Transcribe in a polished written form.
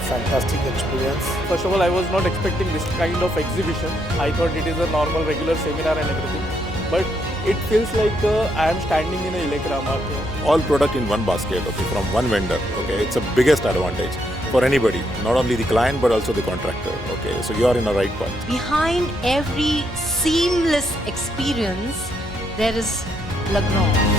fantastic experience. First of all, I was not expecting this kind of exhibition. I thought it is a normal, regular seminar and everything. But it feels like I am standing in a Legrand market. All product in one basket, okay, from one vendor, okay, it's the biggest advantage for anybody, not only the client but also the contractor, okay, so you are in the right path. Behind every seamless experience, there is Legrand.